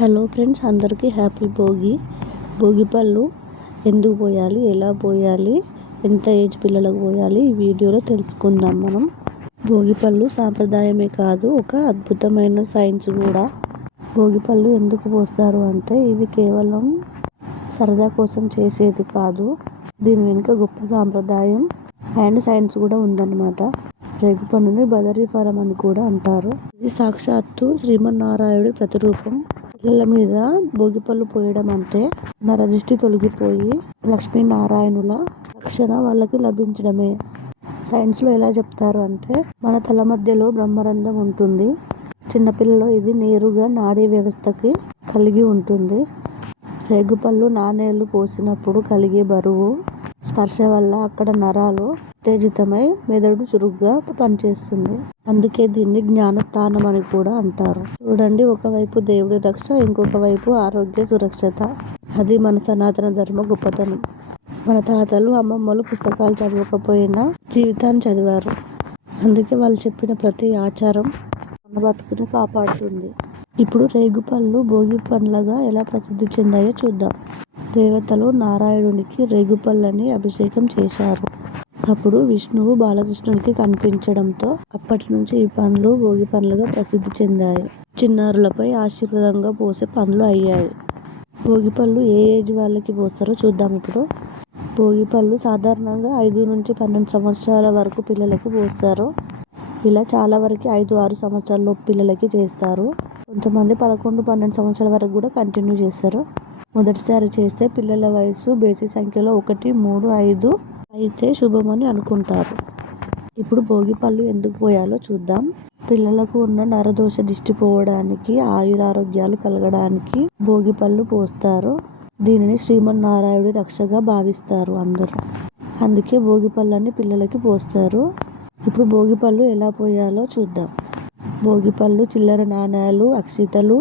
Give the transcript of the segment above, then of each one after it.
Hello friends అందరికీ happy Bhogi. Bhogi పళ్ళు ఎందుకు పోయాలి ఎలా పోయాలి ఎంత ఏజ్ పిల్లలకు పోయాలి ఈ వీడియోలో తెలుసుకుందాం మనం. భోగి పళ్ళు సాంప్రదాయమే కాదు ఒక అద్భుతమైన సైన్స్ కూడా. భోగి పళ్ళు ఎందుకు పోస్తారు అంటే ఇది కేవలం సరదా కోసం చేసేది కాదు దీని వెనుక గొప్ప సాంప్రదాయం అండ్ సైన్స్ కూడా ఉందన్నమాట. రేగు పండుని బదరీ ఫలం అని కూడా అంటారు. ఇది సాక్షాత్తు శ్రీమన్నారాయణుడి ప్రతిరూపం. పిల్లల మీద భోగిపళ్ళు పోయడం అంటే నరదృష్టి తొలగిపోయి లక్ష్మీనారాయణుల రక్షణ వాళ్ళకి లభించడమే. సైన్స్లో ఎలా చెప్తారు అంటే మన తల మధ్యలో బ్రహ్మరంధ్రం ఉంటుంది. చిన్నపిల్లలు ఇది నేరుగా నాడీ వ్యవస్థకి కలిగి ఉంటుంది. రేగుపళ్ళు నాణేలు పోసినప్పుడు కలిగే బరువు స్పర్శ వల్ల అక్కడ నరాలు ఉత్తేజితమై మెదడు చురుగ్గా పనిచేస్తుంది. అందుకే దీన్ని జ్ఞానస్థానం అని కూడా అంటారు. చూడండి ఒకవైపు దేవుడి రక్ష ఇంకొక వైపు ఆరోగ్య సురక్షత. అది మన సనాతన ధర్మ గొప్పతనం. మన తాతలు అమ్మమ్మలు పుస్తకాలు చదవకపోయినా జీవితాన్ని చదివారు. అందుకే వాళ్ళు చెప్పిన ప్రతి ఆచారం మన బతుకుని కాపాడుతుంది. ఇప్పుడు రేగుపళ్ళు భోగి పండ్లగా ఎలా ప్రసిద్ధి చెందాయో చూద్దాం. దేవతలు నారాయణునికి రేగుపళ్ళని అభిషేకం చేశారు. అప్పుడు విష్ణువు బాలకృష్ణునికి కనిపించడంతో అప్పటి నుంచి ఈ పండ్లు భోగి పండ్లుగా ప్రసిద్ధి చెందాయి. చిన్నారులపై ఆశీర్వాదంగా పోసే పండ్లు అయ్యాయి. భోగి పళ్ళు ఏ ఏజ్ వాళ్ళకి పోస్తారో చూద్దాం ఇప్పుడు. భోగి పళ్ళు సాధారణంగా ఐదు నుంచి పన్నెండు సంవత్సరాల వరకు పిల్లలకి పోస్తారు. ఇలా చాలా వరకు ఐదు ఆరు సంవత్సరాల పిల్లలకి చేస్తారు. కొంతమంది పదకొండు పన్నెండు సంవత్సరాల వరకు కూడా కంటిన్యూ చేస్తారు. మొదటిసారి చేస్తే పిల్లల వయసు బేసి సంఖ్యలో ఒకటి మూడు ఐదు అయితే శుభమని అనుకుంటారు. ఇప్పుడు భోగి పళ్ళు ఎందుకు పోయాలో చూద్దాం. పిల్లలకు ఉన్న నరదోష దిష్టి పోవడానికి ఆయురారోగ్యాలు కలగడానికి భోగి పళ్ళు పోస్తారు. దీనిని శ్రీమన్నారాయణుడి రక్షగా భావిస్తారు అందరూ. అందుకే భోగిపళ్ళని పిల్లలకి పోస్తారు. ఇప్పుడు భోగి పళ్ళు ఎలా పోయాలో చూద్దాం. భోగిపళ్ళు చిల్లర నాణాలు అక్షితలు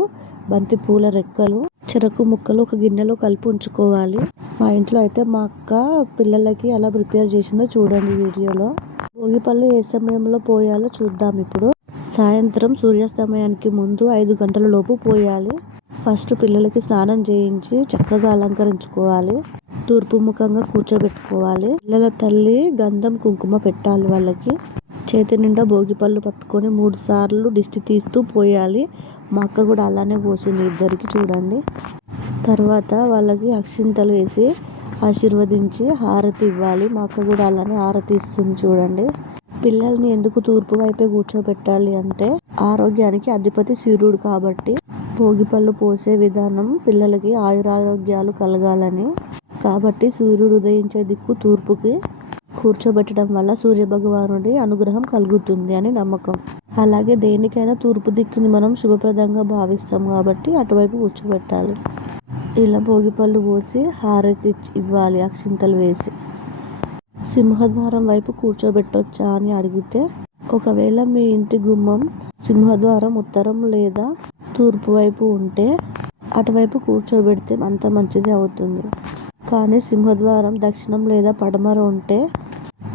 బంతిపూల రెక్కలు చెరకు ముక్కలు ఒక గిన్నెలో కలిపి ఉంచుకోవాలి. మా ఇంట్లో అయితే మా అక్క పిల్లలకి అలా ప్రిపేర్ చేసిందో చూడండి వీడియోలో. భోగిపళ్ళు ఏ సమయంలో పోయాలో చూద్దాం ఇప్పుడు. సాయంత్రం సూర్యాస్తమయానికి ముందు ఐదు గంటల లోపు పోయాలి. ఫస్ట్ పిల్లలకి స్నానం చేయించి చక్కగా అలంకరించుకోవాలి. తూర్పు ముఖంగా కూర్చోబెట్టుకోవాలి. పిల్లల తల్లి గంధం కుంకుమ పెట్టాలి వాళ్ళకి. చేతి నిండా భోగి పళ్ళు పట్టుకొని మూడు సార్లు దిష్టి తీస్తూ పోయాలి. మా అక్క కూడా అలానే పోసింది ఇద్దరికి చూడండి. తర్వాత వాళ్ళకి అక్షింతలు వేసి ఆశీర్వదించి హారతి ఇవ్వాలి. మా అక్క కూడా అలానే హారతి ఇస్తుంది చూడండి. పిల్లల్ని ఎందుకు తూర్పు వైపే కూర్చోబెట్టాలి అంటే ఆరోగ్యానికి అధిపతి సూర్యుడు కాబట్టి భోగి పళ్ళు పోసే విధానం పిల్లలకి ఆయురారోగ్యాలు కలగాలని. కాబట్టి సూర్యుడు ఉదయించే దిక్కు తూర్పుకి కూర్చోబెట్టడం వల్ల సూర్యభగవానుడి అనుగ్రహం కలుగుతుంది అని నమ్మకం. అలాగే దేనికైనా తూర్పు దిక్కుని మనం శుభప్రదంగా భావిస్తాం కాబట్టి అటువైపు కూర్చోబెట్టాలి. ఇలా భోగిపళ్ళు పోసి హారతి ఇవ్వాలి అక్షింతలు వేసి. సింహద్వారం వైపు కూర్చోబెట్టొచ్చా అని అడిగితే ఒకవేళ మీ ఇంటి గుమ్మం సింహద్వారం ఉత్తరం లేదా తూర్పు వైపు ఉంటే అటువైపు కూర్చోబెడితే అంత మంచిది అవుతుంది. కానీ సింహద్వారం దక్షిణం లేదా పడమర ఉంటే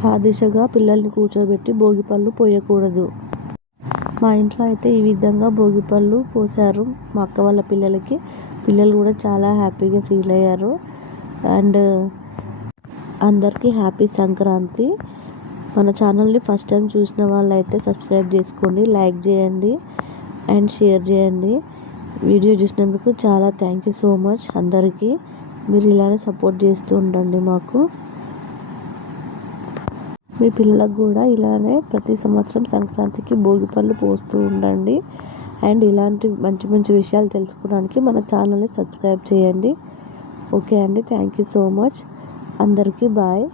ఆ దిశగా పిల్లల్ని కూర్చోబెట్టి భోగిపళ్ళు పోయకూడదు. మా ఇంట్లో అయితే ఈ విధంగా భోగిపళ్ళు పోసారు మా అక్క వాళ్ళ పిల్లలకి పిల్లలు కూడా చాలా హ్యాపీగా ఫీల్ అయ్యారు. అండ్ అందరికీ హ్యాపీ సంక్రాంతి. మన ఛానల్ని ఫస్ట్ టైం చూసిన వాళ్ళైతే సబ్స్క్రైబ్ చేసుకోండి లైక్ చేయండి అండ్ షేర్ చేయండి. వీడియో చూసినందుకు చాలా థ్యాంక్ యూ సో మచ్ అందరికీ. మీరు ఇలానే సపోర్ట్ చేస్తూ ఉండండి మాకు. మీ పిల్లలకు కూడా ఇలానే ప్రతి సంవత్సరం సంక్రాంతికి భోగి పళ్ళు పోస్తూ ఉండండి. అండ్ ఇలాంటి మంచి మంచి విషయాలు తెలుసుకోవడానికి మన ఛానల్ని సబ్స్క్రైబ్ చేయండి. ఓకే అండి. Thank you so much. అందరికీ బాయ్.